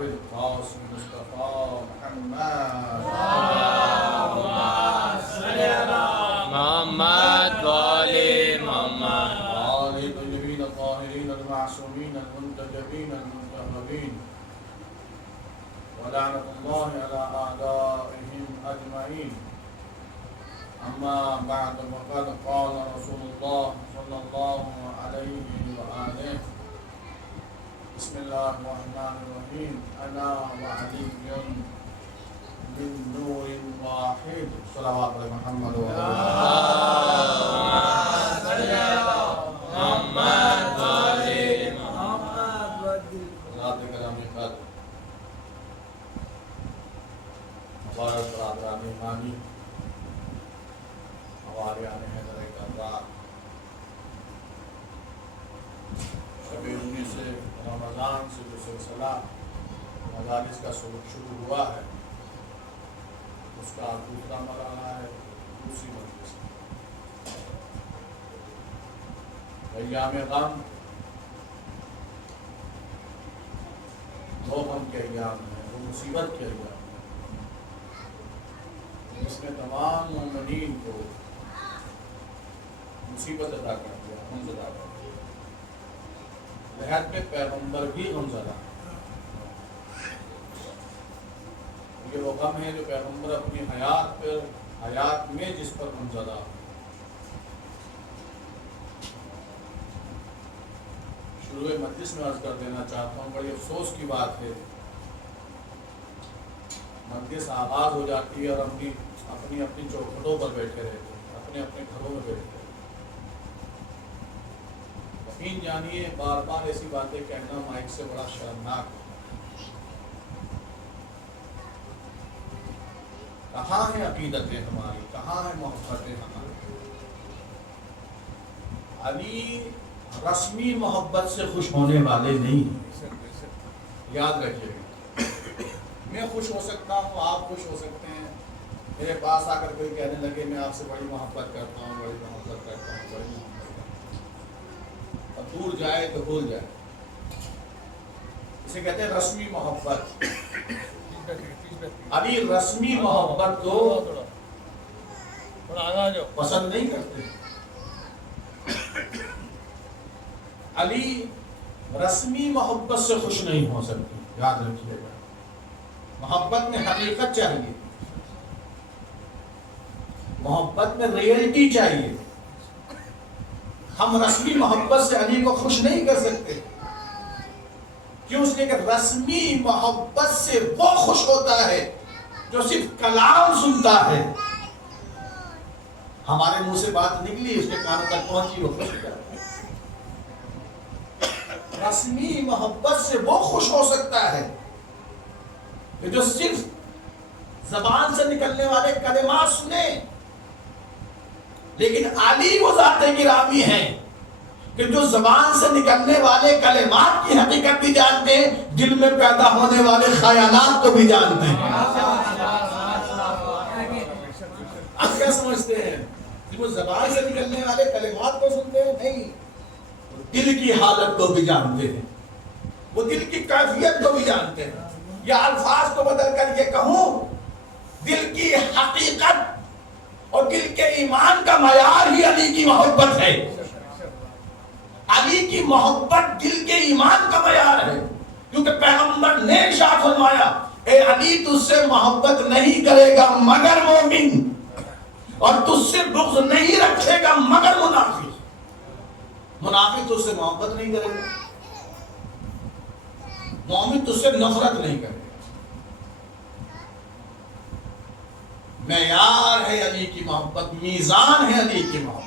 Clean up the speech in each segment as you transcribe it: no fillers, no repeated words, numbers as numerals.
القاسم مصطفى محمد محمد وآل محمد وآل الطيبين الطاهرين المعصومين المنتجبين المنتخبين ولعنة الله على أعدائهم أجمعين. أما بعد فقد قال رسول الله صلى الله عليه وآله بسم الله الرحمن الرحيم أنا وعلي من نور واحد. صلوات على محمد محمد وآل ذات کلامی قدر مبارک برادران ایمانی ہمارے آنے حیدر کرار شب 19 رمضان سے جو سلسلہ مجالس کا شروع ہوا ہے اس کا دوسرا مرحلہ ہے دوسری مجلس. ایام غم دو غم کے ایام ہیں، وہ مصیبت کے ایام ہیں جس میں تمام مومنین کو مصیبت ادا کر دیا، غم زدہ کر دیا. لحاظ میں پیغمبر بھی غم زدہ ہے. یہ وہ غم ہے جو پیغمبر اپنی حیات میں جس پر غم زدہ ہو. شروع مجلس میں عرض کر دینا چاہتا ہوں، بڑی افسوس کی بات ہے مجلس آغاز ہو جاتی ہے اور اپنی چوکھٹوں پر بیٹھے رہتے ہیں، اپنے گھروں میں بیٹھے رہتے ہیں. یقین جانیے بار بار ایسی باتیں کہنا مائک سے بڑا شرمناک ہے. کہاں ہے عقیدتیں ہماری، کہاں ہے محبتیں ہماری؟ علی رسمی محبت سے خوش ہونے والے نہیں ہیں، یاد رکھیے گا. میں خوش ہو سکتا ہوں، آپ خوش ہو سکتے ہیں، میرے پاس آ کر کوئی کہنے لگے میں آپ سے بڑی محبت کرتا ہوں، بڑی محبت کرتا ہوں، بڑی محبت کرتا ہوں، اور دور جائے تو بھول جائے. اسے کہتے ہیں رسمی محبت. ابھی رسمی محبت کو پسند نہیں کرتے. علی رسمی محبت سے خوش نہیں ہو سکتی، یاد رکھیے گا. محبت میں حقیقت چاہیے، محبت میں ریئلٹی چاہیے. ہم رسمی محبت سے علی کو خوش نہیں کر سکتے. کیوں؟ اس لیے کہ رسمی محبت سے وہ خوش ہوتا ہے جو صرف کلام سنتا ہے. ہمارے منہ سے بات نکلی، اس کے کانوں تک پہنچی، وہ خوش ہوتا ہے. رسمی محبت سے وہ خوش ہو سکتا ہے کہ جو صرف زبان سے نکلنے والے کلمات سنے. لیکن علی وہ ذات گرامی ہیں کہ جو زبان سے نکلنے والے کلمات کی حقیقت بھی جانتے ہیں، دل میں پیدا ہونے والے خیالات کو بھی جانتے ہیں. آپ کیا سمجھتے ہیں کہ وہ زبان سے نکلنے والے کلمات کو سنتے ہیں؟ نہیں، دل کی حالت کو بھی جانتے ہیں، وہ دل کی کیفیت کو بھی جانتے ہیں. یا الفاظ کو بدل کر یہ کہوں، دل کی حقیقت اور دل کے ایمان کا معیار ہی علی کی محبت ہے. علی کی محبت دل کے ایمان کا معیار ہے، کیونکہ پیغمبر نے ارشاد فرمایا اے علی تجھ سے محبت نہیں کرے گا مگر مومن، اور تجھ سے بغض نہیں رکھے گا مگر منافق. منافق تجھ سے محبت نہیں کرے گا، مومن تجھ سے نفرت نہیں کرے گا. معیار ہے علی کی محبت، میزان ہے علی کی محبت.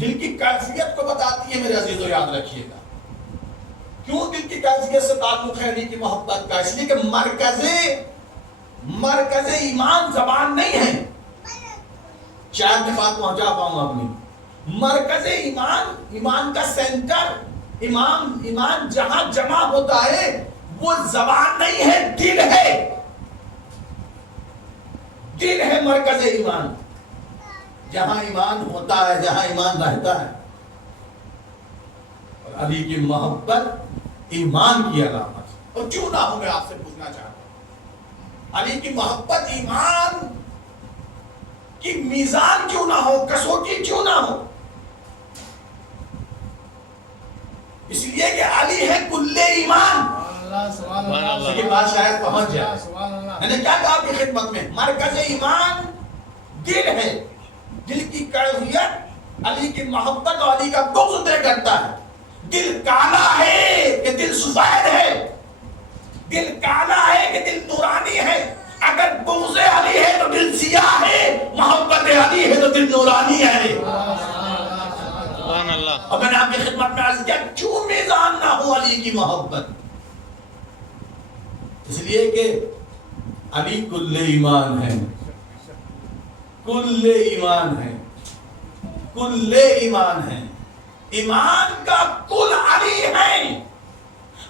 دل کی کیفیت کو بتاتی ہے میرے عزیزو، یاد رکھیے گا. کیوں دل کی کیفیت سے تعلق ہے علی کی محبت کا؟ اس لیے کہ مرکز ایمان زبان نہیں ہے. شاید میں بات پہنچا پاؤں اپنی. مرکز ایمان کا سینٹر، ایمان جہاں جمع ہوتا ہے وہ زبان نہیں ہے، دل ہے. دل ہے مرکز ایمان، جہاں ایمان ہوتا ہے، جہاں ایمان رہتا ہے. اور علی کی محبت ایمان کی علامت ہے. اور کیوں نہ ہو، میں آپ سے پوچھنا چاہتا ہوں، علی کی محبت ایمان کی میزان کیوں نہ ہو، کسوٹی کیوں نہ ہو؟ اس لیے کہ علی ہے کل ایمان۔ یہ بات شاید پہنچ جائے۔ میں نے کیا کہا آپ کی خدمت میں، مرکز ایمان دل ہے، دل کی کیفیت علی کی محبت اور علی کا بغض طے کرتا ہے۔ دل کالا ہے کہ دل سفید ہے، دل کالا ہے کہ دل نورانی ہے۔ اگر بغض علی ہے تو دل سیاہ ہے، محبت علی ہے تو دل نورانی ہے۔ سبحان اللہ۔ اور میں نے آپ کی خدمت میں عرض کیا کیوں میزان نہ ہو علی کی محبت؟ اس لیے کہ علی کل ایمان ہے، کل ایمان ہے، کل ایمان ہے، ایمان کا کل علی ہے۔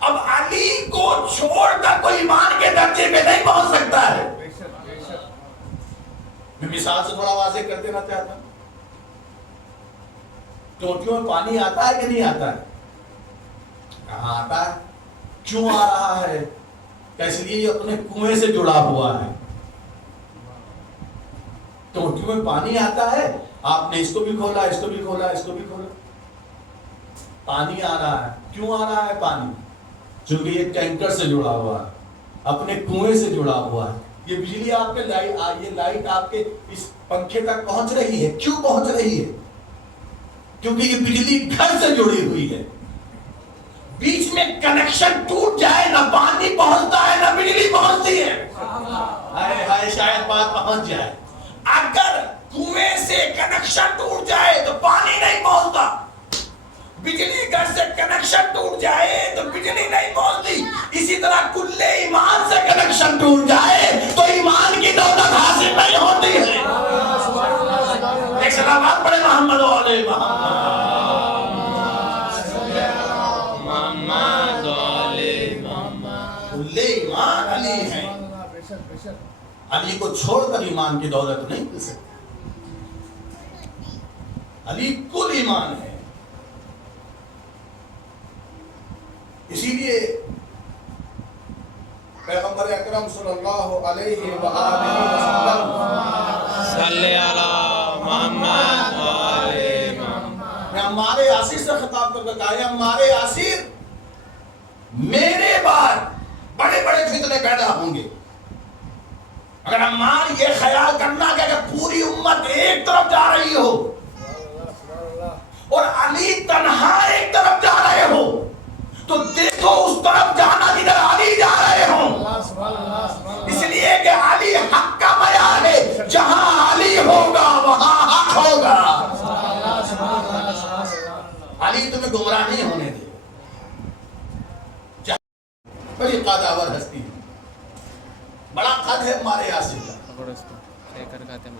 اب علی کو چھوڑ کر کوئی ایمان کے درجے پہ نہیں پہنچ سکتا ہے۔ میں مثال سے تھوڑا واضح کر دینا چاہتا ہوں، ٹوٹیوں میں پانی آتا ہے کہ نہیں آتا ہے؟ کہاں آتا ہے؟ کیوں آ رہا ہے؟ اس لیے یہ اپنے کنویں سے جڑا ہوا ہے۔ ٹوٹیوں میں پانی آتا ہے، آپ نے اس کو بھی کھولا، اس کو بھی کھولا، اس کو بھی کھولا، پانی آ رہا ہے۔ کیوں آ رہا ہے پانی؟ چونکہ یہ ٹینکر سے جڑا ہوا ہے، اپنے کنویں سے جڑا ہوا ہے۔ یہ بجلی آپ کے یہ لائٹ آپ کے اس پنکھے تک پہنچ رہی ہے، کیوں پہنچ رہی ہے؟ کیونکہ یہ بجلی گھر سے جڑی ہوئی ہے۔ بیچ میں کنیکشن ٹوٹ جائے، نہ پانی پہنچتا ہے نہ بجلی پہنچتی ہے۔ ہائے ہائے، شاید بات پہنچ جائے۔ اگر کنویں سے کنیکشن ٹوٹ جائے تو پانی نہیں پہنچتا، بجلی گھر سے کنیکشن ٹوٹ جائے تو بجلی نہیں پہنچتی۔ اسی طرح کل ایمان سے کنیکشن ٹوٹ جائے تو ایمان کی دولت حاصل نہیں ہوتی ہے۔ ایک سلامات پڑھے محمد علیہ محمد۔ کل ایمان علی ہے، علی کو چھوڑ کر ایمان کی دولت نہیں مل سکتی۔ علی کل ایمان ہے۔ اسی لیے پیغمبر اکرم صلی اللہ علیہ وآلہ وسلم صلی علی محمد وآلہ محمد۔ میں عمار یاسر سے خطاب کر کے کہا ہے، عمار یاسر میرے بعد بڑے بڑے فتنے پیدا ہوں گے، اگر عمار یہ خیال کرنا کہ اگر پوری امت ایک طرف جا رہی ہو اور علی تنہا ایک طرف جا رہے ہو تو دیکھو اس طرف جانا جدھر علی جا رہے ہوں۔ اس لیے کہ علی حق کا بیان ہے، جہاں علی ہوگا وہاں حق ہوگا۔ علی تمہیں گمراہ نہیں ہونے دے، بڑی قداور ہستی ہے، بڑا قد ہے عمار یاسر کا۔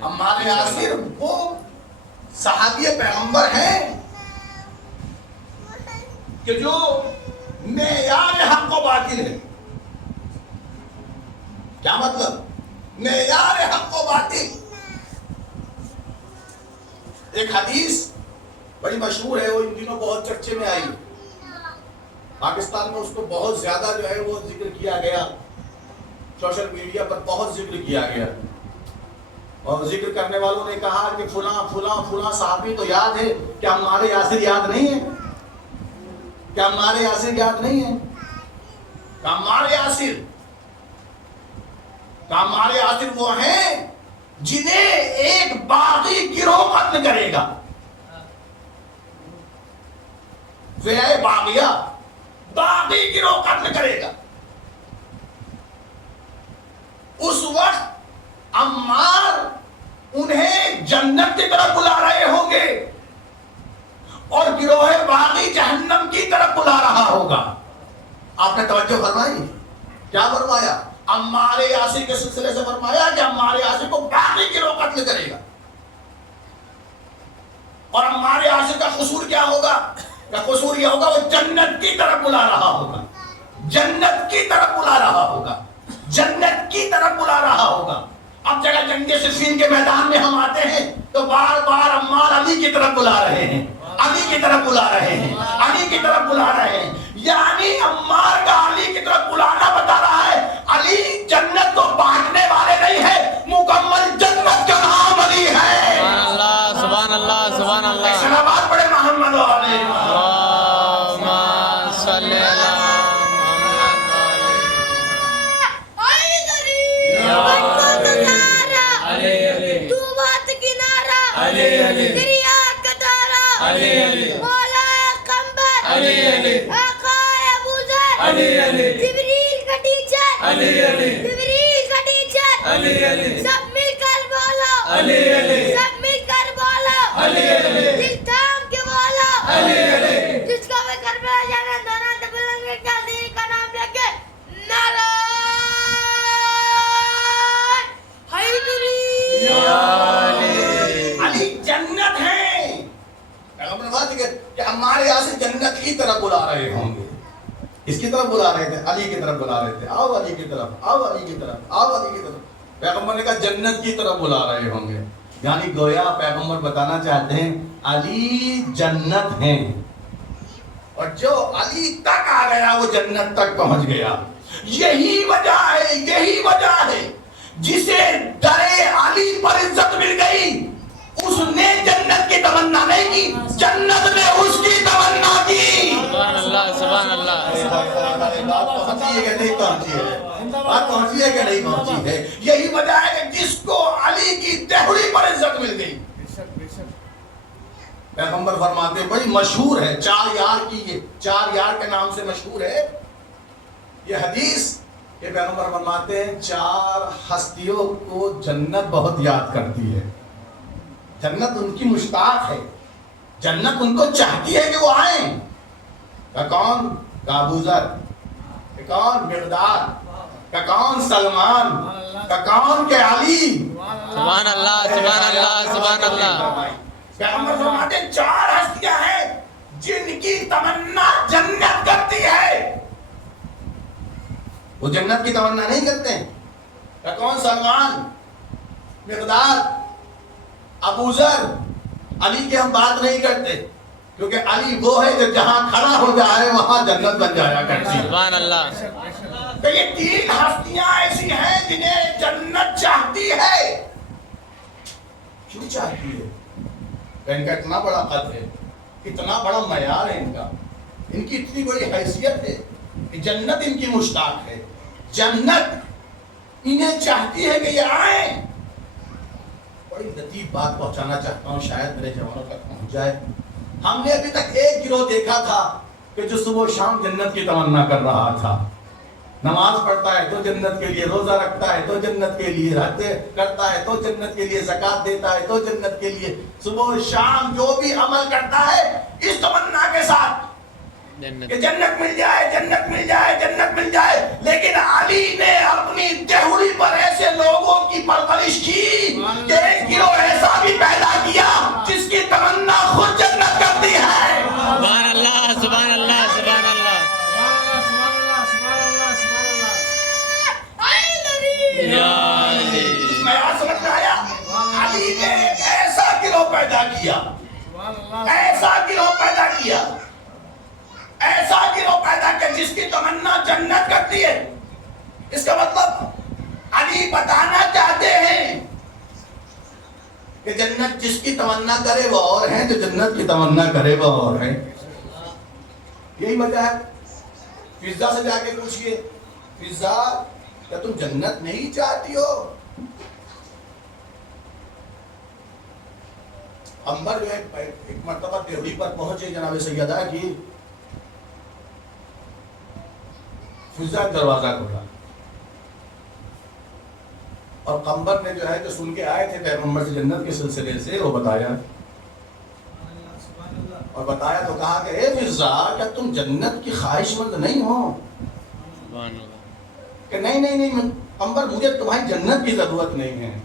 عمار یاسر وہ صحابی پیغمبر ہیں کہ جو معیار حق و باطل ہے۔ کیا مطلب؟ معیار حق و باطل۔ ایک حدیث بڑی مشہور ہے، وہ ان دنوں بہت چرچے میں آئی، پاکستان میں اس کو بہت زیادہ جو ہے وہ ذکر کیا گیا، سوشل میڈیا پر بہت ذکر کیا گیا، اور ذکر کرنے والوں نے کہا کہ فلاں فلاں فلاں صحابی تو یاد ہے، کیا عمار یاسر یاد نہیں ہے؟ کیا عمار یاسر یاد نہیں ہے؟ عمار یاسر وہ ہیں جنہیں ایک باغی گروہ قتل کرے گا، فئہ باغیہ باغی گروہ قتل کرے گا۔ اس وقت عمار انہیں جنت کی طرف بلا رہے ہوں گے اور گروہ باغی جہنم کی طرف بلا رہا ہوگا۔ آپ نے توجہ فرمائی؟ کیا فرمایا؟ عمار یاسر کے سلسلے سے فرمایا کہ عمار یاسر کو باغی گروہ قتل کرے گا، اور عمار یاسر کا قصور کیا ہوگا؟ کہ قصور یہ ہوگا وہ جنت کی طرف بلا رہا ہوگا، جنت کی طرف بلا رہا ہوگا، جنت کی طرف بلا رہا ہوگا۔ اب جگہ جنگ صفین کے میدان میں ہم آتے ہیں تو بار بار عمار علی کی طرف بلا رہے ہیں، علی کی طرف بلا رہے ہیں، علی کی طرف بلا رہے ہیں، یعنی عمار کا علی کی طرف بلانا علی علی آقا ابو ذر علی علی جبریل کا ٹیچر علی علی جبریل کا ٹیچر علی علی سب مل کر بولو علی علی سب مل کر بولو علی علی دل تھام کے بولو علی علی جس کو میں کربلا جانا دونوں دبلنگ کا دین کا نام لے کے نعرہ حیدری علی جنت ہے. پیغمبر بات ہے کہ ہمارے یہاں سے جنت کی طرف بلا رہے ہوں گے. اس کی طرف بلا رہے تھے, علی کی طرف بلا رہے تھے. آؤ علی کی طرف, آؤ علی کی طرف, آؤ علی کی طرف. پیغمبر نے کہا جنت کی طرف بلا رہے ہوں گے. یعنی گویا پیغمبر بتانا چاہتے ہیں علی جنت ہیں, اور جو علی تک آ گیا وہ جنت تک پہنچ گیا. یہی وجہ ہے جسے ڈرے علی پر عزت مل گئی. اس نے جنت کی تمنا نہیں کی, جنت نے اس کی تمنا کی. سبحان اللہ سبحان اللہ. بات پہنچی ہے کہ نہیں پہنچی ہے؟ بات پہنچی ہے کہ نہیں پہنچی ہے؟ یہی وجہ ہے کہ جس کو علی کی دہڑی پر عزت مل گئی. پیغمبر فرماتے ہیں بڑی مشہور ہے, 4 یار کی, یہ 4 یار کے نام سے مشہور ہے یہ حدیث کہ پیغمبر فرماتے ہیں 4 ہستیوں کو جنت بہت یاد کرتی ہے. جنت ان کی مشتاق ہے, جنت ان کو چاہتی ہے کہ وہ آئیں. کہ کون؟ کہ ابو ذر, کہ کون؟ مقداد, کہ کون؟ سلمان, کہ کون؟ کہ علی. سبحان اللہ سبحان اللہ سبحان اللہ. پیغمبر فرماتے ہیں 4 ہستیاں ہیں جن کی تمنا جنت کرتی ہے. وہ جنت کی تمنا نہیں کرتے ہیں. کہ کون؟ سلمان, مقداد, ابو ذر. علی کی ہم بات نہیں کرتے کیونکہ علی وہ ہے جو جہاں کھڑا ہو جائے وہاں جنت بن جایا کرتی ہے. سبحان اللہ. تو یہ 3 ہستیاں ایسی ہیں جنہیں جنت چاہتی ہے. کیوں چاہتی ہے؟ ان کا اتنا بڑا قد ہے, اتنا بڑا معیار ہے ان کا, ان کی اتنی بڑی حیثیت ہے کہ جنت ان کی مشتاق ہے. جنت انہیں چاہتی ہے کہ یہ آئیں. بڑی لطیف بات پہنچانا چاہتا ہوں, شاید میرے جوانوں تک پہنچ جائے. ہم نے ابھی تک ایک گروہ دیکھا تھا کہ جو صبح و شام جنت کی تمنا کر رہا تھا. نماز پڑھتا ہے تو جنت کے لیے, روزہ رکھتا ہے تو جنت کے لیے, حج کرتا ہے تو جنت کے لیے, زکات دیتا ہے تو جنت کے لیے, صبح و شام جو بھی عمل کرتا ہے اس تمنا کے ساتھ کہ جنت مل جائے, جنت مل جائے, جنت مل جائے. لیکن علی نے اپنی دہڑی پر ایسے لوگوں کی پرورش کی کہ ایک گروہ ایسا بھی پیدا کیا جس کی تمنا خود جنت کرتی ہے. سبحان اللہ سبحان اللہ سبحان اللہ. یا علی. میں آج سمجھ میں آیا, علی نے ایک ایسا گروہ پیدا کیا, ایسا گروہ پیدا کیا, ایسا گروہ پیدا کیا جس کی تمنا جنت کرتی ہے. اس کا مطلب علی بتانا چاہتے ہیں کہ جنت جس کی تمنا کرے وہ اور ہے, جو جنت کی تمنا کرے وہ اور ہے. یہی وجہ ہے. فضا سے جا کے پوچھئے, فضا کیا تم جنت نہیں چاہتی ہو؟ عمر جو ایک مرتبہ تہوڑی پر پہنچے جناب سیدہ کی, فضا دروازہ کھولا اور قمبر نے جو ہے جو سن کے آئے تھے پیغمبر سے جنت کے سلسلے سے وہ بتایا, اور بتایا تو کہا کہ اے فضا کیا تم جنت کی خواہش مند نہیں ہو؟ سبحان اللہ. کہ نہیں قمبر مجھے تمہاری جنت کی ضرورت نہیں ہے,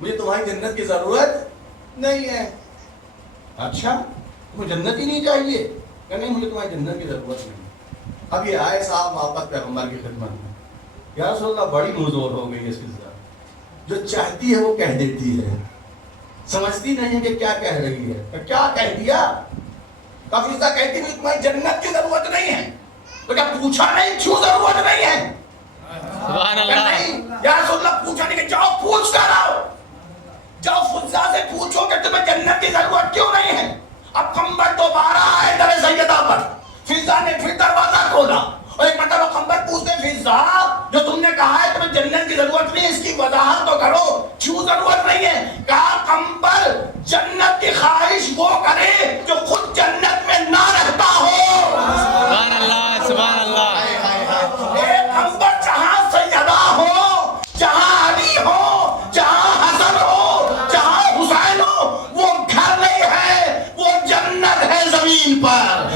مجھے تمہاری جنت کی ضرورت نہیں ہے. اچھا تمہیں جنت ہی نہیں چاہیے؟ کہ نہیں مجھے تمہاری جنت کی ضرورت نہیں. اب یہ آئے صاحب واپس پیغمبر کی خدمت میں, یا رسول اللہ بڑی موزور ہو گئی اس فضا, جو چاہتی ہے وہ کہہ دیتی ہے, سمجھتی نہیں ہے کہ کیا کہہ رہی ہے. کیا کہہ دیا؟ فضا کہتی مجھے تمہاری جنت کی ضرورت نہیں ہے. تو کیا پوچھا نہیں کیوں ضرورت نہیں ہے؟ سبحان اللہ. نہیں یا رسول اللہ پوچھا نہیں کہ جاؤ پوچھ کر آؤ, جاؤ فضا سے پوچھو کہ تمہیں جنت کی ضرورت کیوں نہیں ہے. اب قمبر دوبارہ آئے در سیدہ پر, فضا نے پھر دروازہ کھولا اور ایک مرتبہ قمبر پوچھتے فضا جو تم نے کہا ہے تمہیں جنت کی ضرورت نہیں, اس کی وضاحت تو کرو کیوں ضرورت نہیں ہے. کہا قمبر جنت کی خواہش وہ کرے جو خود جنت میں نہ رہتا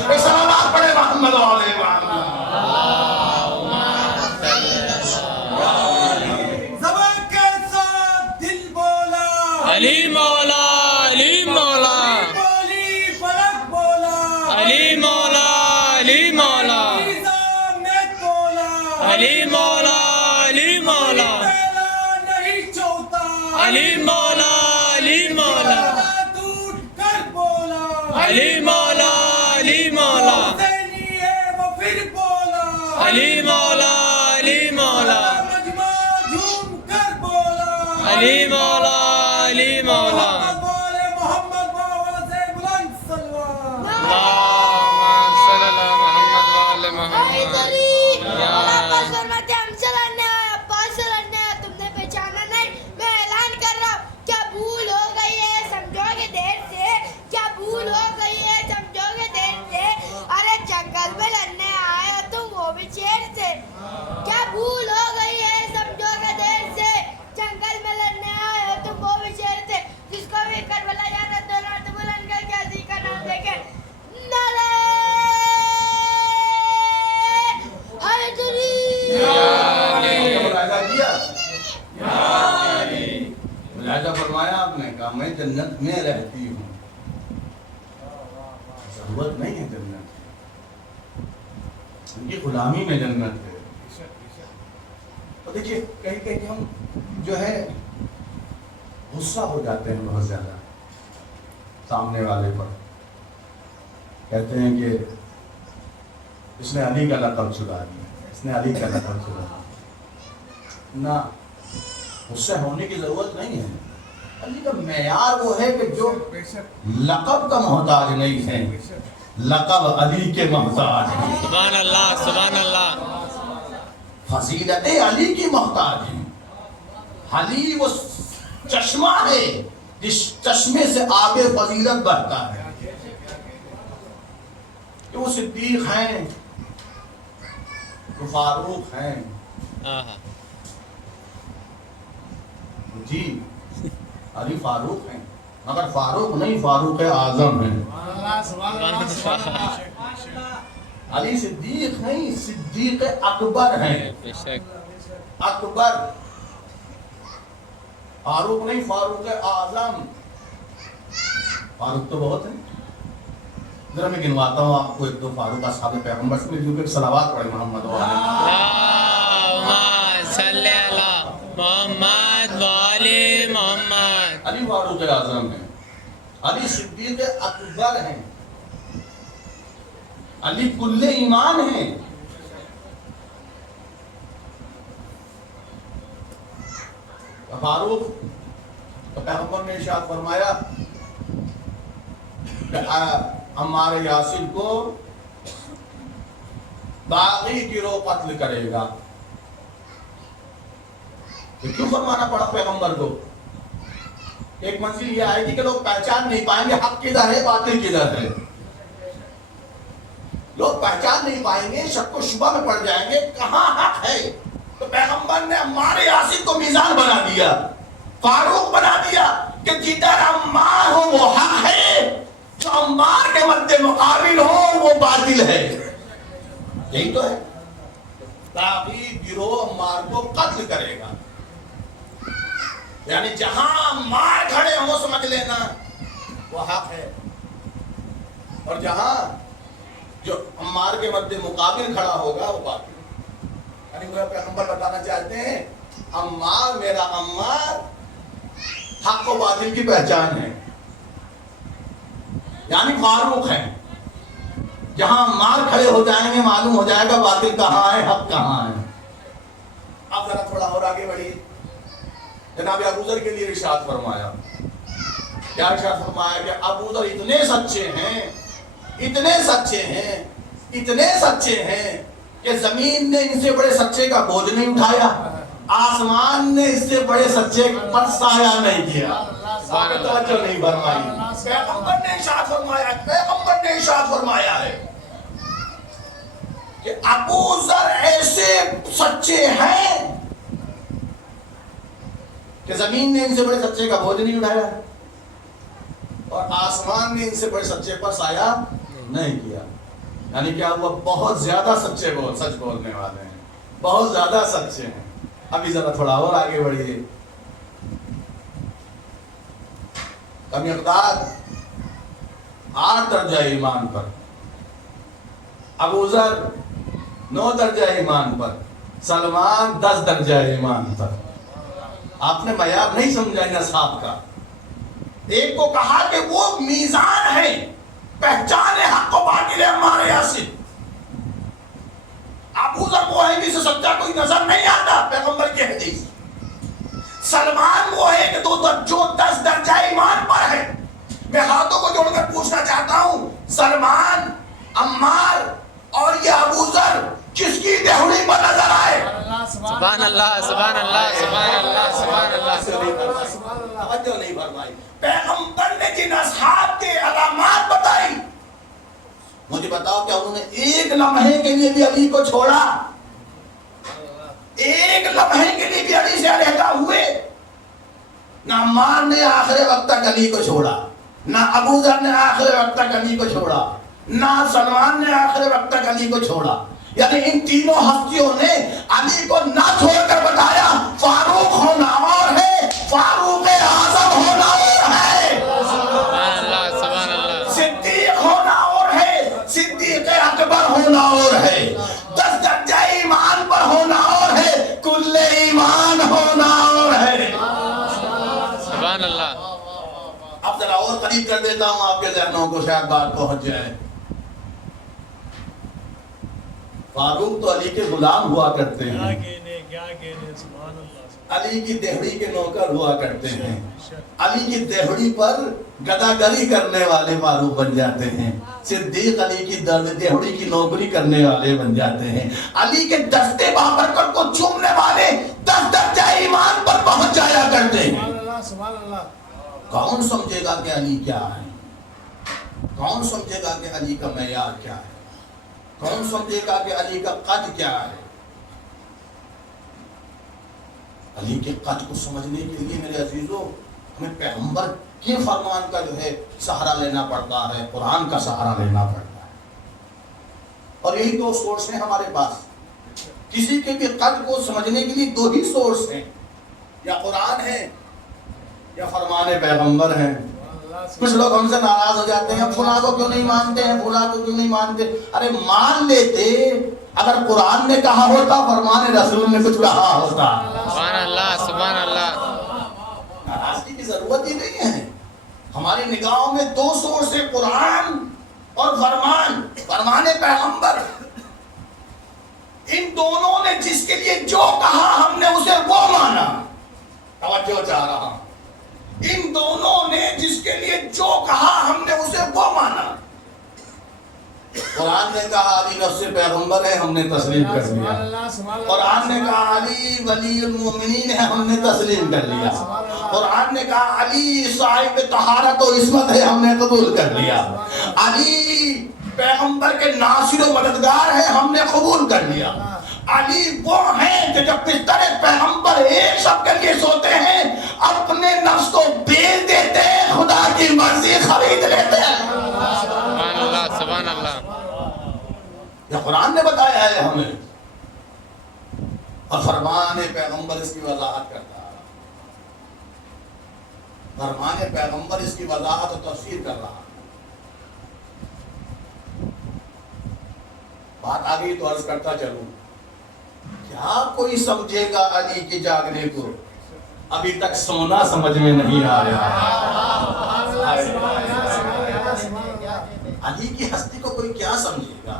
ایک صلوات پڑھے محمد علیہ وآلہ زبان کے ساتھ دل بولا علی مولا علی مولا بولی فلک بولا علی مولا علی مولا نظام نے تولا علی مولا علی مولا پہلا نہیں چوتا علی مولا علی مولا ٹوٹ کر بولا علی مولا علی مولا حسینی ہے وہ پھر بولا علی مولا علی مولا مجمع جھوم کر بولا علی مولا علی مولا محمد بولے محمد بابا سے بلند سلوات اللہم صلی اللہ محمد وآل محمد حیدری یا عباس فرماتے ہیں ہم سے لڑنے آئے عباس سے لڑنے آئے تم نے پہچانا نہیں میں اعلان کر رہا ہوں کیا بھول ہو گئی ہے سمجھو گے دیر سے کیا بھول ہو گئی ہے سمجھو گے دیر سے ارے جنگل میں لڑنے آئے ہو تم وہ بھی شیر سے کیا بھول ہو گئی ہے سمجھو گے دیر سے جنگل میں لڑنے آئے ہو تم وہ بھی شیر سے جس کو بھی کربلا جانا دوران تو بلند کر کے عزیز کا نام لے کے نعرہ حیدری ملاحظہ کیا ملاحظہ فرمایا آپ نے کہا میں جنت میں رہتی ہوں ضرورت نہیں ہے جنت ان کی غلامی میں جنت ہے تو دیکھیے کہیں کہیں ہم جو ہے غصہ ہو جاتے ہیں بہت زیادہ سامنے والے پر کہتے ہیں کہ اس نے علی کا لقب چرا دیا اس نے علی کا لقب چرا دیا نہ غصے ہونے کی ضرورت نہیں ہے علی کا معیار وہ ہے کہ جو لقب کا محتاج نہیں ہے لقب علی کے محتاج ہیں سبحان اللہ سبحان اللہ فضیلت علی کی محتاج ہیں علی وہ چشمہ ہے جس چشمے سے آگے فضیلت بہتا ہے کہ وہ صدیق ہیں وہ فاروق ہیں آہا جی علی فاروق ہیں مگر فاروق نہیں فاروق اعظم ہیں علی صدیق نہیں صدیق اکبر ہیں بے شک اکبر فاروق نہیں فاروق اعظم فاروق تو بہت ہیں ذرا میں گنواتا ہوں آپ کو ایک دو فاروق اصحاب پیغمبر سے جو کہ صلوات پڑھے محمد اللہم صلی اللہ محمد وآل محمد علی فاروق اعظم ہیں علی صدیق اکبر ہیں علی کل ایمان ہیں فاروق تو پیغمبر نے ارشاد فرمایا کہ عمار یاسر کو باغی گروہ قتل کرے گا تو کیوں فرمانا پڑا پیغمبر کو ایک منزل یہ آئے گی کہ لوگ پہچان نہیں پائیں گے حق کدھر ہے باطل کدھر ہے لوگ پہچان نہیں پائیں گے شک و شبہ میں پڑ جائیں گے کہاں حق ہے تو پیغمبر نے عمار یاسر کو میزان بنا دیا فاروق بنا دیا کہ جدھر عمار ہو وہ حق ہے جو عمار کے مد مقابل ہو وہ باطل ہے یہی تو ہے باغی گروہ عمار کو قتل کرے گا یعنی جہاں عمار کھڑے ہوں سمجھ لینا وہ حق ہے اور جہاں جو عمار کے مد مقابل کھڑا ہوگا وہ باطل یعنی وہ پیغمبر بتانا چاہتے ہیں عمار میرا عمار حق و باطل کی پہچان ہے یعنی فاروق ہے جہاں عمار کھڑے ہو جائیں گے معلوم ہو جائے گا باطل کہاں ہے حق کہاں ہے اب ذرا تھوڑا اور آگے بڑھیے جناب ابو ذر کے لیے ارشاد فرمایا کیا ارشاد فرمایا کہ ابو ذر اتنے سچے ہیں اتنے سچے ہیں اتنے سچے ہیں کہ زمین نے ان سے بڑے سچے کا بوجھ نہیں اٹھایا آسمان نے اس سے بڑے سچے پر سایہ نہیں کیا توجہ نہیں فرمائی پیغمبر نے ارشاد فرمایا پیغمبر نے ارشاد فرمایا ہے کہ ابو ذر ایسے سچے ہیں کہ زمین نے ان سے بڑے سچے کا بوجھ نہیں اٹھایا اور آسمان نے ان سے بڑے سچے پر سایہ نہیں کیا یعنی کیا ہوا؟ بہت زیادہ سچ بولنے والے ہیں، بہت زیادہ سچے ہیں۔ ابھی ذرا تھوڑا اور آگے بڑھیے۔ مقدار 8 درجہ ایمان پر، ابو ذر 9 درجہ ایمان پر، سلمان 10 درجہ ایمان پر۔ آپ نے معیار نہیں سمجھا ان اصحاب کا۔ ایک کو کہا کہ وہ میزان ہے، پہچان حق و باطل ہمارے یاسر۔ ابو ذر وہ ہے جسے سچا کوئی نظر نہیں آتا، پیغمبر کی حدیث۔ سلمان وہ ہے کہ جو 10 درجہ ایمان پر ہے۔ میں ہاتھوں کو جوڑ کر پوچھنا چاہتا ہوں، سلمان، عمار اور یہ ابو ذر کس کی دہڑی پر نظر آئے؟ سبحان اللہ سبحان اللہ سبحان اللہ سبحان اللہ۔ توجہ نہیں فرمائی۔ پیغمبر نے جن اصحاب کے علامات بتائی، مجھے بتاؤ کیا انہوں نے ایک لمحے کے لیے بھی علی کو چھوڑا؟ ایک لمحے کے لیے بھی علی سے علیحدہ ہوئے؟ نہ عمار نے آخر وقت تک علی کو چھوڑا، نہ ابو ذر نے آخر وقت تک علی کو چھوڑا، نہ سلمان نے آخر وقت تک علی کو چھوڑا۔ یعنی ان تینوں ہستیوں نے علی کو نہ چھوڑ کر بتایا فاروق ہونا اور ہے، فاروق اعظم ہونا اور ہے، سبحان اللہ سبحان اللہ۔ صدیق ہونا اور ہے، صدیق اکبر ہونا اور ہے، 10 درجہ ایمان پر ہونا اور ہے، کل ایمان ہونا اور ہے۔ سبحان اللہ۔ اب ذرا اور قریب کر دیتا ہوں آپ کے ذہنوں کو، شاید بات پہنچ جائے۔ فاروق تو علی کے غلام ہوا کرتے ہیں، علی کی دہڑی کے نوکر ہوا کرتے ہیں، علی کی دہڑی پر گداگری کرنے والے فاروق بن جاتے ہیں، صدیق علی کی دہڑی کی نوکری کرنے والے بن جاتے ہیں، علی کے دستے بابرکت کو چومنے والے 10 درجہ ایمان پر پہنچ جایا کرتے ہیں۔ کون سمجھے گا کہ علی کیا ہے؟ کون سمجھے گا کہ علی کا معیار کیا ہے؟ کون سمجھے گا کہ علی کا قد کیا ہے؟ علی کے قد کو سمجھنے کے لیے میرے عزیزوں ہمیں پیغمبر کے فرمان کا جو ہے سہارا لینا پڑتا ہے، قرآن کا سہارا لینا پڑتا ہے۔ اور یہی 2 سورس ہیں ہمارے پاس۔ کسی کے بھی قد کو سمجھنے کے لیے 2 ہی سورس ہیں، یا قرآن ہے یا فرمان پیغمبر ہیں۔ کچھ لوگ ہم سے ناراض ہو جاتے ہیں، فلاں کو کیوں نہیں مانتے ہیں، فلاں کو کیوں نہیں مانتے؟ ارے مان لیتے اگر قرآن نے کہا ہوتا، فرمان رسول نے کچھ کہا ہوتا۔ سبحان اللہ سبحان اللہ۔ ناراضگی کی ضرورت ہی نہیں ہے۔ ہماری نگاہوں میں 2 سورس ہیں، قرآن اور فرمان پیغمبر۔ ان دونوں نے جس کے لیے جو کہا ہم نے اسے وہ مانا۔ توجہ چاہ رہا ہوں، ان دونوں نے جس کے لیے جو کہا ہم نے اسے وہ مانا۔ قرآن نے کہا علی نفس پیغمبر ہے، ہم نے تسلیم کر لیا۔ قرآن نے کہا علی ولی المومنین ہے، ہم نے تسلیم کر لیا۔ قرآن نے کہا علی صاحب طہارت و عصمت ہے، ہم نے قبول کر لیا۔ علی پیغمبر کے ناصر و مددگار ہے، ہم نے قبول کر لیا۔ علی وہ ہیں کہ جب بستر پیغمبر ایک شب کے لیے سوتے ہیں، اپنے نفس کو بیچ دیتے ہیں، خدا کی مرضی خرید لیتے ہیں۔ سبحان اللہ سبحان اللہ۔ یہ قرآن نے بتایا ہے ہمیں، اور فرمان پیغمبر اس کی وضاحت کرتا ہے۔ فرمان پیغمبر اس کی وضاحت و تفسیر کر رہا ہے۔ بات آگئی تو عرض کرتا چلوں، کیا کوئی سمجھے گا علی کے جاگنے کو؟ ابھی تک سونا سمجھ میں نہیں آیا۔ علی کی ہستی کو کوئی کیا سمجھے گا؟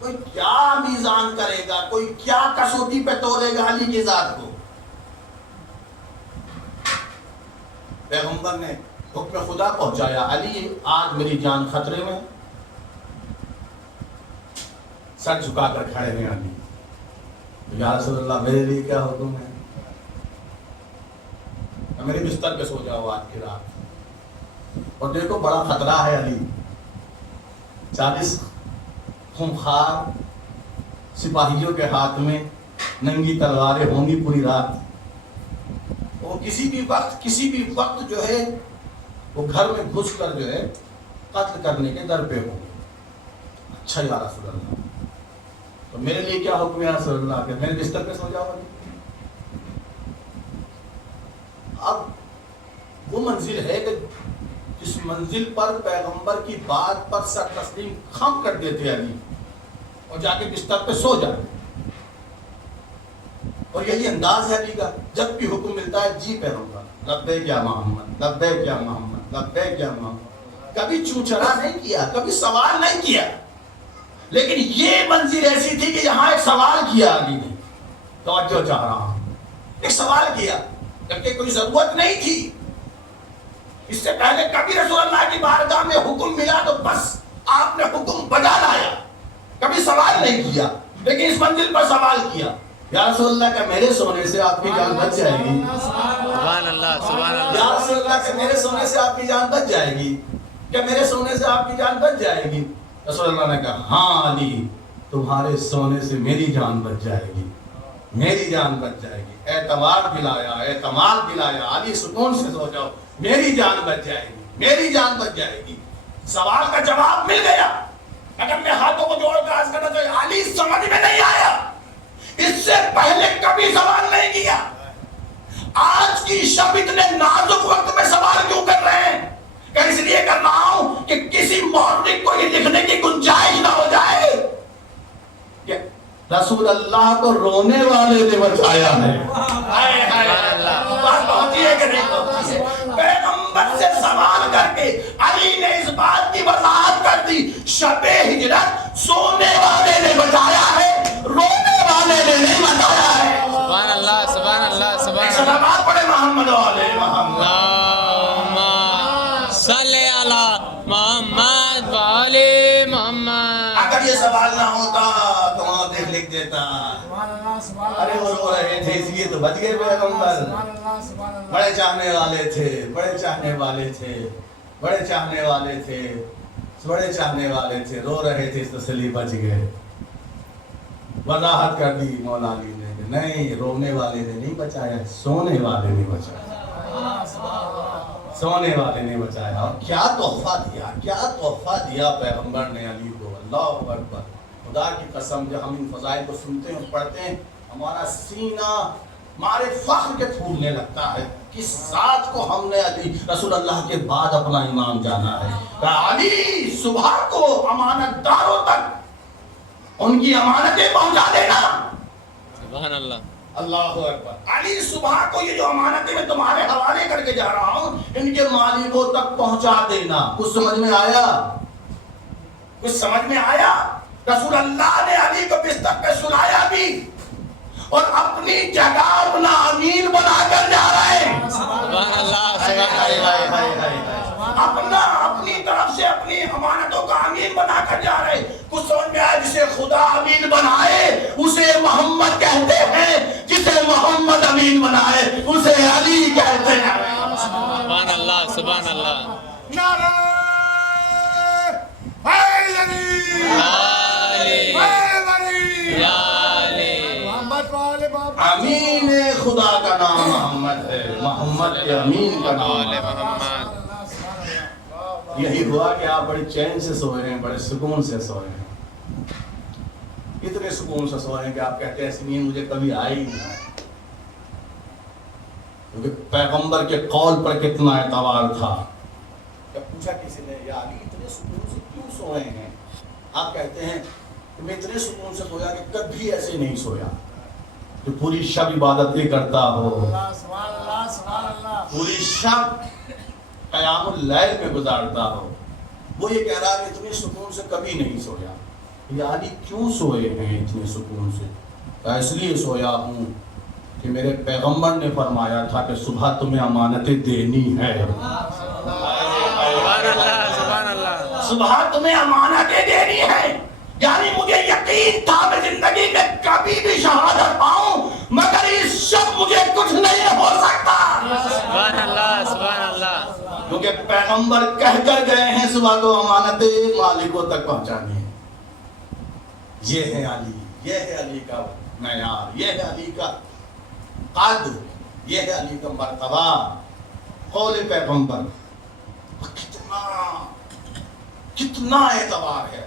کوئی کیا میزان کرے گا؟ کوئی کیا کسوٹی پہ تولے گا علی کی ذات کو؟ پیغمبر نے حکم خدا پہنچایا، علی آج میری جان خطرے میں، سر جھکا کر کھڑے ہیں علی۔ یا رسول اللہ میرے لیے کیا حکم ہے؟ میرے بستر پہ سو جاؤ آج کی رات، اور دیکھو بڑا خطرہ ہے علی، 40 خونخوار سپاہیوں کے ہاتھ میں ننگی تلواریں ہوں گی پوری رات۔ وہ کسی بھی وقت جو ہے وہ گھر میں گھس کر جو ہے قتل کرنے کے در پہ ہوں۔ اچھا یا رسول اللہ، تو میرے لیے کیا حکم ہے یا رسول اللہ کہ میں بستر پہ سو جاؤں؟ اب وہ منزل ہے کہ جس منزل پر پیغمبر کی بات پر سر تسلیم خم کر دیتے علی اور جا کے بستر پہ سو جائے، اور یہی انداز ہے علی کا، جب بھی حکم ملتا ہے جی پیغمبر لبیک یا محمد، لبیک یا محمد، لبیک یا محمد، کبھی چوچرا نہیں کیا، کبھی سوال نہیں کیا. لیکن یہ منزل ایسی تھی کہ یہاں ایک سوال کیا علی نے، توجہ چاہ رہا ہوں، ایک سوال کیا جبکہ کوئی ضرورت نہیں تھی. اس سے پہلے کبھی رسول اللہ کی بارگاہ میں حکم ملا تو بس آپ نے حکم بجا لایا، کبھی سوال نہیں کیا. لیکن اس منزل پر سوال کیا، یا رسول اللہ کہ میرے سونے سے آپ کی جان بچ جائے گی. سبحان اللہ سبحان یا اللہ. رسول اللہ کہ میرے سونے سے آپ کی جان بچ جائے گی، کہ میرے سونے سے آپ کی جان بچ جائے گی. رسول اللہ نے کہا ہاں علی، تمہارے سونے سے میری جان بچ جائے گی، میری جان بچ جائے گی. اعتماد دلایا، اعتماد دلایا، علی سکون سے سو جاؤ، میری جان بچ جائے گی، میری جان بچ جائے گی. سوال کا جواب مل گیا. اگر میں ہاتھوں کو جوڑ کر عرض کرنا چاہیے، علی سمجھ میں نہیں آیا، اس سے پہلے کبھی سوال نہیں کیا. آج کی شب اتنے نازک وقت میں سوال کیوں کر رہے ہیں؟ کہ اس لیے کر رہا ہوں کہ کسی مورخ کو یہ لکھنے کی گنجائش نہ ہو جائے کہ رسول اللہ کو رونے والے نے بچایا ہے. بات پہنچی ہے کہ نہیں پہنچی ہے؟ پیغمبر سے سوال کر کے علی نے اس بات کی وضاحت کر دی، شب ہجرت سونے والے نے بچایا ہے، رونے والے نے نہیں بچایا ہے. سبحان اللہ سبحان اللہ سبحان اللہ. سلامات پڑھے محمد علیہ محمد. اللہم صلی علی محمد و علی محمد. اگر یہ سوال نہ ہوتا تو وہاں دیکھ لکھ دیتا ارے وہ رو رہے تھے اس لیے تو بچ گئے پیغمبر. بڑے چاہنے والے تھے، بڑے چاہنے والے تھے، بڑے چاہنے والے تھے، بڑے چاہنے والے تھے، رو رہے تھے اس لیے بچ گئے. وضاحت کر دی مولا علی نے کہ نہیں، رونے والے نے نہیں بچایا، سونے والے نے بچایا، سونے والے نے بچایا. اور کیا تحفہ دیا، کیا تحفہ دیا پیغمبر نے علی کو. اللہ اکبر. خدا کی قسم جب ہم ان فضائل کو سنتے ہیں پڑھتے ہیں، ہمارا سینہ ہمارے فخر کے پھولنے لگتا ہے. کس ذات کو ہم نے علی رسول اللہ کے بعد اپنا امام جانا ہے. علی صبح کو امانت داروں تک ان کی امانتیں پہنچا دینا. سبحان اللہ. اللہ اکبر. علی صبح کو یہ جو امانتیں میں تمہارے حوالے کر کے جا رہا ہوں ان کے مالکوں تک پہنچا دینا. کچھ سمجھ میں آیا؟ کچھ سمجھ میں آیا؟ رسول اللہ نے علی کو بستر پہ سلایا بھی اور اپنی جگہ اپنا امین بنا کر جا رہے ہیں. سبحان اللہ سبحان اللہ. اپنی طرف سے اپنی امانتوں کا امین بنا کر جا رہے. کچھ سمجھ میں آیا؟ جسے خدا امین بنائے اسے محمد کہتے ہیں، جسے محمد امین بنائے اسے علی کہتے ہیں. سبحان اللہ سبحان اللہ. نعرہ حیدری، حیدری، محمد والے بابا. امین خدا کا نام محمد ہے، محمد کے امین کا نام ہے. محمد. یہی ہوا کہ آپ بڑے چین سے سوئے ہیں، بڑے سکون سے سوئے ہیں، اتنے سکون سے سوئے ہیں کہ آپ کہتے ہیں ایسی نیند مجھے کبھی آئی نہیں. کیونکہ پیغمبر کے قول پر کتنا اعتبار تھا. جب پوچھا کسی نے یا علی اتنے سکون سے کیوں سوئے ہیں، آپ کہتے ہیں کہ میں اتنے سکون سے سویا کہ کبھی ایسے نہیں سویا کہ پوری شب عبادتیں کرتا ہو، سبحان اللہ سبحان اللہ. پوری شب قیام اللیل میں گزارتا ہو. وہ یہ کہہ رہا ہے کہ اتنے سکون سے کبھی نہیں سویا. یا علی کیوں سوئے ہیں اتنے سکون سے؟ اس لیے سویا ہوں کہ میرے پیغمبر نے فرمایا تھا کہ صبح تمہیں امانتیں دینی ہے. سبحان اللہ سبحان اللہ. صبح تمہیں امانتیں دینی ہے. یعنی مجھے یقین تھا میں زندگی میں کبھی بھی شہادت پاؤں مگر اس شب مجھے کچھ نہیں ہو سکتا. سبحان اللہ سبحان اللہ. کیونکہ پیغمبر کہہ کر گئے ہیں صبح کو امانتیں مالکوں تک پہنچانی ہے. یہ ہے علی، یہ ہے علی کا معیار، یہ ہے علی کا قدر، یہ ہے علی کا مرتبہ. قول پیغمبر کتنا اعتبار ہے. علی.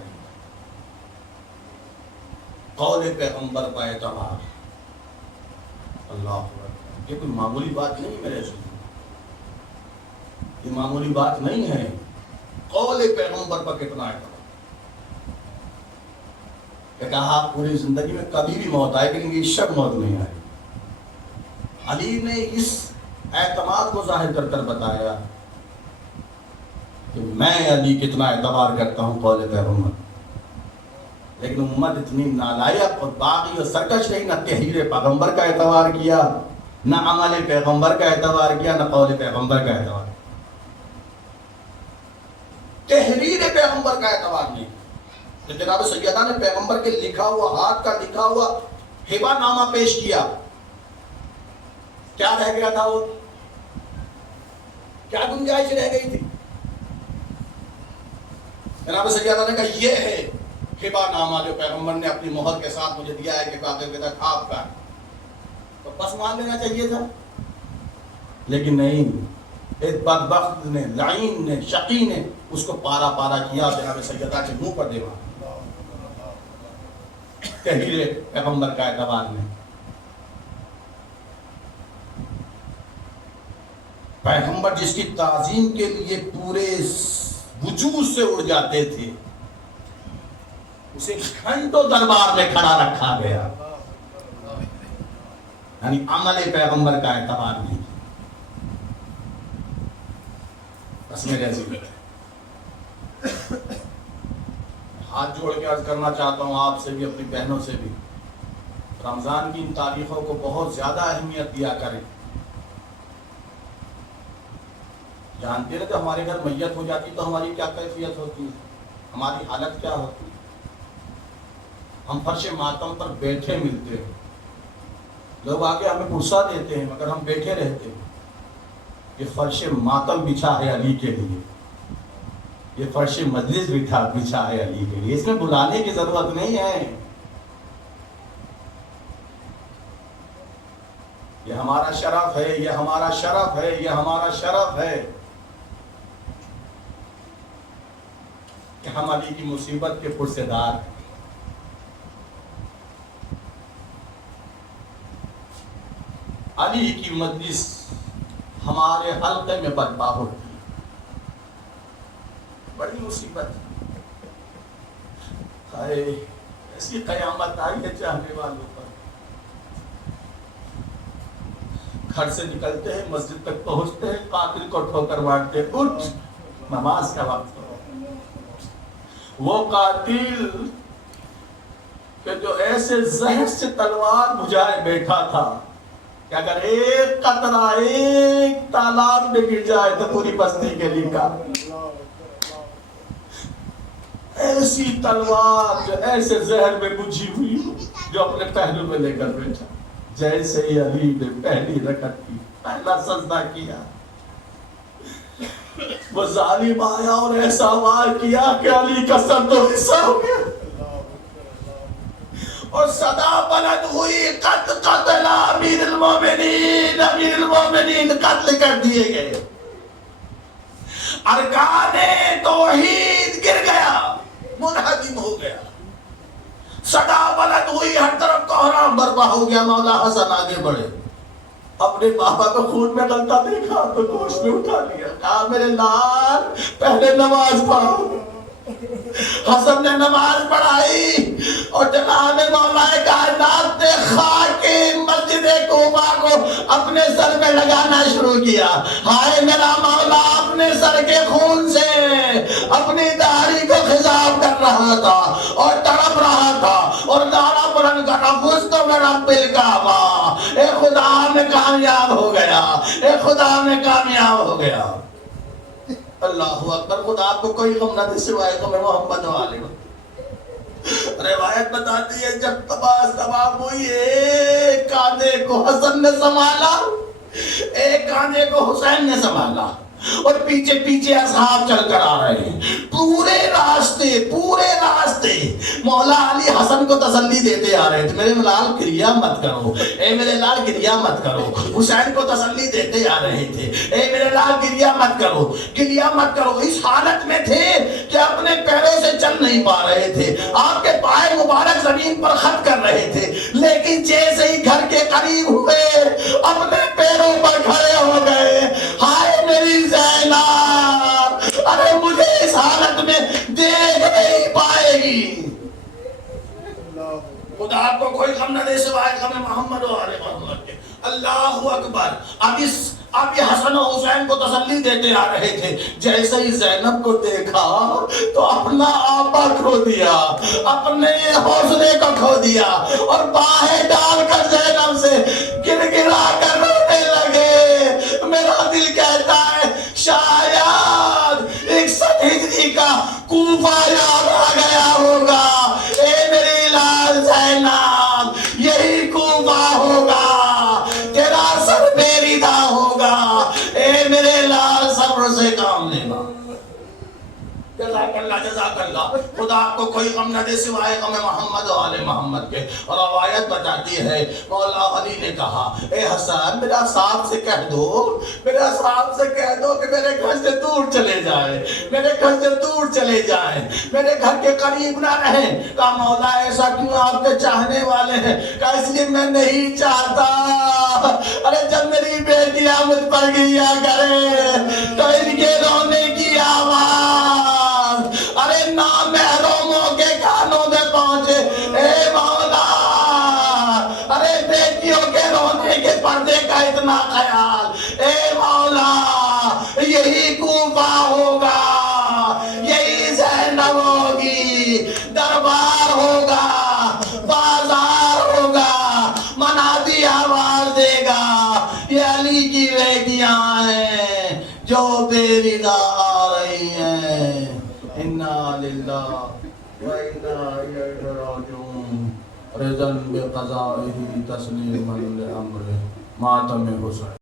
قول پیغمبر کا اعتبار. اللہ اکبر. یہ کوئی معمولی بات نہیں میرے عزیز، یہ معمولی بات نہیں ہے. قول پیغمبر پر کتنا اعتبار. کہ کہا پوری زندگی میں کبھی بھی موت آئے گی لیکن اس شب موت نہیں آئے. علی نے اس اعتماد کو ظاہر کر کر بتایا کہ میں علی کتنا اعتبار کرتا ہوں قول پیغمبر. لیکن امت اتنی نالائق اور باغی اور سرکش رہی، نہ تحریر پیغمبر کا اعتبار کیا، نہ عمل پیغمبر کا اعتبار کیا، نہ قول پیغمبر کا اعتبار کیا. تحریر پیغمبر کا اعتبار نہیں. تو جناب سیدہ نے پیغمبر کے لکھا ہوا، ہاتھ کا لکھا ہوا ہبہ نامہ پیش کیا. کیا رہ گیا تھا وہ؟ کیا گنجائش رہ گئی تھی؟ جناب سیدہ نے کہا یہ ہے ہبہ نامہ جو پیغمبر نے اپنی مہر کے ساتھ مجھے دیا ہے کہ باقی کے تک آپ کا. تو بس مان لینا چاہیے تھا، لیکن نہیں. ایک بدبخت نے، لعین نے، شقی نے اس کو پارا پارا کیا. جناب سیدہ کے منہ پر دیوا تحریر پیغمبر کا اعتبار نہیں. پیغمبر جس کی تعظیم کے لیے پورے وجود سے اڑ جاتے تھے، اسے گھنٹوں دربار میں کھڑا رکھا گیا. یعنی عمل پیغمبر کا اعتبار نہیں. بس میرے عزیز ہاتھ جوڑ کے عرض کرنا چاہتا ہوں آپ سے بھی، اپنی بہنوں سے بھی، رمضان کی ان تاریخوں کو بہت زیادہ اہمیت دیا کریں. جانتے ہیں کہ ہمارے گھر میت ہو جاتی تو ہماری کیا کیفیت ہوتی ہے، ہماری حالت کیا ہوتی ہے. ہم فرش ماتم پر بیٹھے ملتے ہیں، لوگ آگے ہمیں پرسا دیتے ہیں مگر ہم بیٹھے رہتے ہیں. یہ فرش ماتم بچھا ہے علی کے لیے، یہ فرش مجلس بچھا ہے علی کے لیے. اس میں بلانے کی ضرورت نہیں ہے. یہ ہمارا شرف ہے، یہ ہمارا شرف ہے، یہ ہمارا شرف ہے کہ ہم علی کی مصیبت کے پرسے دار ہیں. علی کی مجلس ہمارے حلقے میں برپا ہوتی ہے. بڑی مصیبت ہے، ایسی قیامت آئی ہے چاہنے والوں پر. گھر سے نکلتے ہیں، مسجد تک پہنچتے ہیں، قاتل کو ٹھوکر مارتے ہیں، اٹھ نماز کا وقت. وہ قاتل کہ جو ایسے زہر سے تلوار بجھائے بیٹھا تھا کہ اگر ایک قطرہ ایک تالاب میں گر جائے تو پوری بستی کے لیے کافی. ایسی تلوار جو ایسے زہر میں بجھی ہوئی جو اپنے پہلو میں لے کر بیٹھا. جیسے ہی علی نے پہلی رکعت کی، پہلا سجدہ کیا، وہ ظالم آیا اور ایسا وار کیا کہ علی کا سر تو حصہ ہو گیا اور صدا بلند ہوئی، قد قتل امیر المومنین، امیر المومنین قتل کر دیے گئے. ارکان توحید گر گیا، منہدم ہو گیا. صدا بلند ہوئی، ہر طرف کوہرام برپا ہو گیا. مولا حسن آگے بڑھے، اپنے بابا کو خون میں غلطہ دیکھا تو گوشت میں اٹھا لیا. کہا میرے لال پہلے نماز پڑھو. حسن نے نماز پڑھائی اور جناب مولا کائنات نے خاک مسجد کوفہ کو اپنے سر میں لگانا شروع کیا. ہائے میرا مولا اپنے سر کے خون سے اپنی داڑھی کو خضاب کر رہا تھا اور تڑپ رہا تھا اور نعرہ بلند کر رہا، فزت برب الکعبہ. اے خدا میں کامیاب ہو گیا، اے خدا میں کامیاب ہو گیا. اللہ اکبر. خدا آپ کو کوئی غم نہ دے سوائے غم محمد والے. روایت بتاتی ہے جب تمام ہوئی، ایک کاندھے کو حسن نے سنبھالا، ایک کاندھے کو حسین نے سنبھالا اور پیچھے پیچھے اصحاب چل کر آ رہے ہیں. پورے راستے مولا علی حسن کو تسلی دیتے آ رہے تھے، میرے لال گریہ مت کرو، اے میرے لال گریہ مت کرو. حسین کو تسلی دیتے آ رہے تھے، اے میرے لال گریہ مت کرو. اس حالت میں تھے کہ اپنے پیروں سے چل نہیں پا رہے تھے. آپ کے پائے مبارک زمین پر خط کر رہے تھے، لیکن جیسے ہی گھر کے قریب ہوئے اپنے پیروں پر کھڑے ہو گئے. ہائے میری زینب، ارے مجھے اس حالت میں دیکھ نہیں پائے گی. خدا کو کوئی غم نہ دے سوائے غم محمد و آل محمد کے. اللہ اکبر. اب یہ حسن و حسین کو تسلی دیتے آ رہے تھے. جیسے ہی زینب کو دیکھا تو اپنا آپا کھو دیا، اپنے حوصلے کو کھو دیا، اور باہیں ڈال کر زینب سے گر گرا کر رونے لگے. میرا دل کہتا ہے شاید 61 ہجری کا کوفہ یاد آ گیا ہوگا. اے میری لال زینب، یہی کوفہ ہوگا، تیرا سر میری دا ہوگا. اے میرے لال صبر سے کام لینا. جزاک اللہ جزاک اللہ. خدا آپ کو کوئی غم نہ دے سوائے غم محمد و آل محمد کے. اور روایت بتاتی ہے مولا علی نے کہا اے حسن میرا صاحب سے کہہ دو، میرا صاحب سے کہہ دو کہ میرے گھر سے دور چلے جائیں، میرے گھر سے دور چلے جائیں، میرے گھر کے قریب نہ رہیں. کہا مولا ایسا کیوں، آپ کے چاہنے والے ہیں. کہا اس لیے میں نہیں چاہتا. ارے جب میری بیٹیاں مجھ پر گریا کرے تو ان کے رونے کی آواز ارے نامحرموں کے کانوں میں پہنچے. اے مولا، ارے بیٹیوں کے رونے کے پردے کا اتنا خیال. اے مولا، یہی کوفہ ہوگا، یہی زینب ہوگی، دربار ہوگا، بازار ہوگا، منادی آواز دے گا یہ علی کی بیٹیاں ہیں جو بے رضا آ رہی ہیں. انا للہ و انا الیہ راجعون. رضا بقضائہ تسلیما لامرہ. ماتم حسین.